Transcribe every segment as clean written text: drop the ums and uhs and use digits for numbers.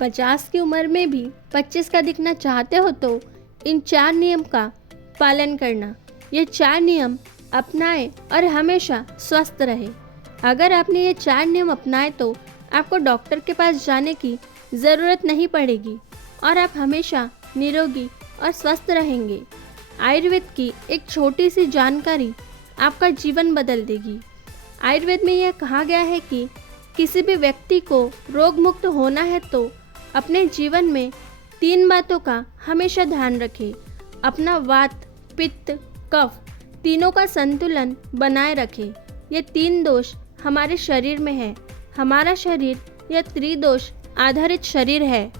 50 की उम्र में भी 25 का दिखना चाहते हो तो इन 4 नियम का पालन करना। ये 4 नियम अपनाएं और हमेशा स्वस्थ रहे। अगर आपने ये 4 नियम अपनाए तो आपको डॉक्टर के पास जाने की ज़रूरत नहीं पड़ेगी और आप हमेशा निरोगी और स्वस्थ रहेंगे। आयुर्वेद की एक छोटी सी जानकारी आपका जीवन बदल देगी। आयुर्वेद में यह कहा गया है कि किसी भी व्यक्ति को रोग मुक्त होना है तो अपने जीवन में 3 बातों का हमेशा ध्यान रखें। अपना वात, पित्त, कफ तीनों का संतुलन बनाए रखें। ये 3 दोष हमारे शरीर में है। हमारा शरीर यह त्रिदोष आधारित शरीर है।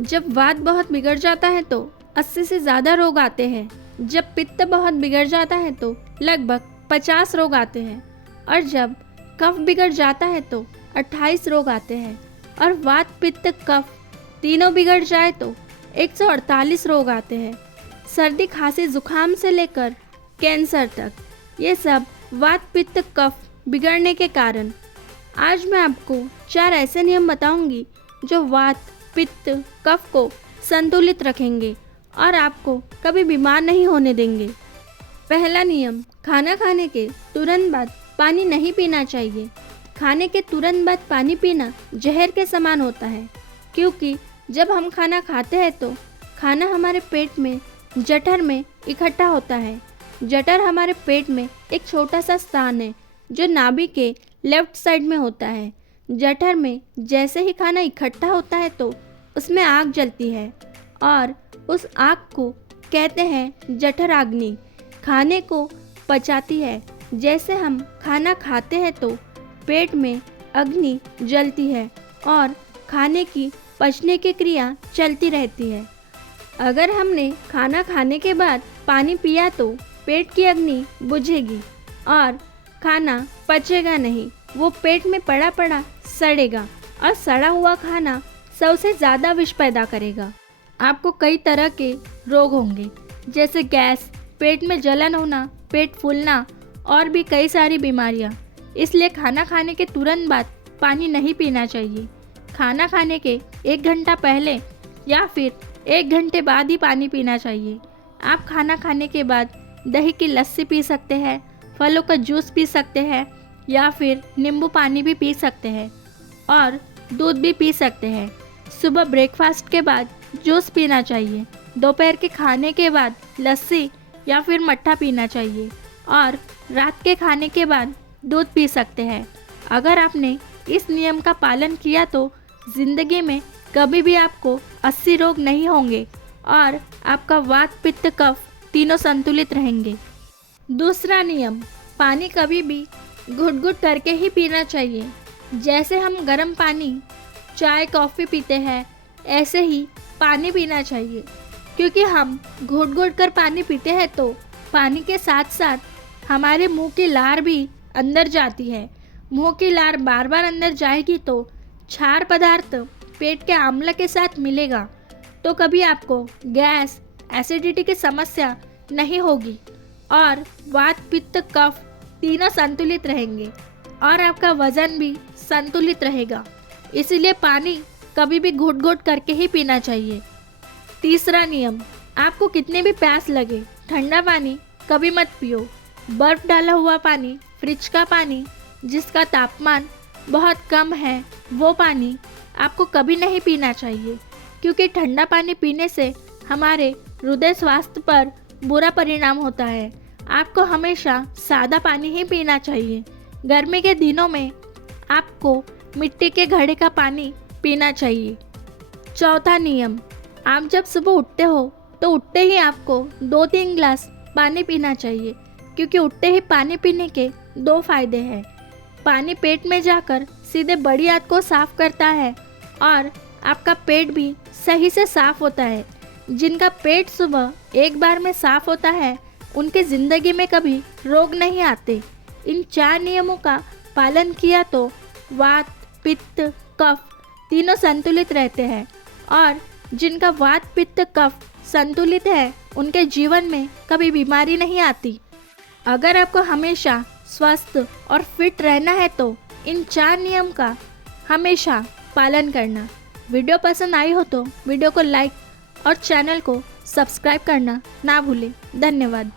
जब वात बहुत बिगड़ जाता है तो 80 से ज़्यादा रोग आते हैं। जब पित्त बहुत बिगड़ जाता है तो लगभग 50 रोग आते हैं और जब कफ बिगड़ जाता है तो 28 रोग आते हैं और वात, पित्त, कफ तीनों बिगड़ जाए तो 148 रोग आते हैं। सर्दी, खांसी, जुकाम से लेकर कैंसर तक, ये सब वात, पित्त, कफ बिगड़ने के कारण। आज मैं आपको 4 ऐसे नियम बताऊंगी जो वात, पित्त, कफ को संतुलित रखेंगे और आपको कभी बीमार नहीं होने देंगे। पहला नियम, खाना खाने के तुरंत बाद पानी नहीं पीना चाहिए। खाने के तुरंत बाद पानी पीना जहर के समान होता है, क्योंकि जब हम खाना खाते हैं तो खाना हमारे पेट में जठर में इकट्ठा होता है। जठर हमारे पेट में एक छोटा सा स्थान है जो नाभि के लेफ्ट साइड में होता है। जठर में जैसे ही खाना इकट्ठा होता है तो उसमें आग जलती है और उस आग को कहते हैं जठराग्नि। खाने को पचाती है। जैसे हम खाना खाते हैं तो पेट में अग्नि जलती है और खाने की पचने की क्रिया चलती रहती है। अगर हमने खाना खाने के बाद पानी पिया तो पेट की अग्नि बुझेगी और खाना पचेगा नहीं। वो पेट में पड़ा पड़ा सड़ेगा और सड़ा हुआ खाना सबसे ज़्यादा विष पैदा करेगा। आपको कई तरह के रोग होंगे, जैसे गैस, पेट में जलन होना, पेट फूलना और भी कई सारी बीमारियां। इसलिए खाना खाने के तुरंत बाद पानी नहीं पीना चाहिए। खाना खाने के 1 घंटा पहले या फिर 1 घंटे बाद ही पानी पीना चाहिए। आप खाना खाने के बाद दही की लस्सी पी सकते हैं, फलों का जूस पी सकते हैं या फिर नींबू पानी भी पी सकते हैं और दूध भी पी सकते हैं। सुबह ब्रेकफास्ट के बाद जूस पीना चाहिए। दोपहर के खाने के बाद लस्सी या फिर मट्ठा पीना चाहिए और रात के खाने के बाद दूध पी सकते हैं। अगर आपने इस नियम का पालन किया तो ज़िंदगी में कभी भी आपको 80 रोग नहीं होंगे और आपका वात, पित्त, कफ तीनों संतुलित रहेंगे। दूसरा नियम, पानी कभी भी घुट-घुट करके ही पीना चाहिए। जैसे हम गर्म पानी, चाय, कॉफ़ी पीते हैं, ऐसे ही पानी पीना चाहिए। क्योंकि हम घुट-घुट कर पानी पीते हैं तो पानी के साथ साथ हमारे मुंह की लार भी अंदर जाती है। मुंह की लार बार बार अंदर जाएगी तो क्षार पदार्थ पेट के आम्ल के साथ मिलेगा तो कभी आपको गैस, एसिडिटी की समस्या नहीं होगी और वात, पित्त, कफ तीनों संतुलित रहेंगे और आपका वजन भी संतुलित रहेगा। इसीलिए पानी कभी भी घुट-घुट करके ही पीना चाहिए। तीसरा नियम, आपको कितने भी प्यास लगे, ठंडा पानी कभी मत पियो। बर्फ़ डाला हुआ पानी, फ्रिज का पानी जिसका तापमान बहुत कम है, वो पानी आपको कभी नहीं पीना चाहिए, क्योंकि ठंडा पानी पीने से हमारे हृदय स्वास्थ्य पर बुरा परिणाम होता है। आपको हमेशा सादा पानी ही पीना चाहिए। गर्मी के दिनों में आपको मिट्टी के घड़े का पानी पीना चाहिए। चौथा नियम, आप जब सुबह उठते हो तो उठते ही आपको 2-3 गिलास पानी पीना चाहिए, क्योंकि उठते ही पानी पीने के 2 फायदे हैं। पानी पेट में जाकर सीधे बड़ी आंत को साफ करता है और आपका पेट भी सही से साफ होता है। जिनका पेट सुबह एक बार में साफ होता है उनके ज़िंदगी में कभी रोग नहीं आते। इन 4 नियमों का पालन किया तो वात, पित्त, कफ तीनों संतुलित रहते हैं और जिनका वात, पित्त, कफ संतुलित है उनके जीवन में कभी बीमारी नहीं आती। अगर आपको हमेशा स्वस्थ और फिट रहना है तो इन 4 नियम का हमेशा पालन करना। वीडियो पसंद आई हो तो वीडियो को लाइक और चैनल को सब्सक्राइब करना ना भूलें। धन्यवाद।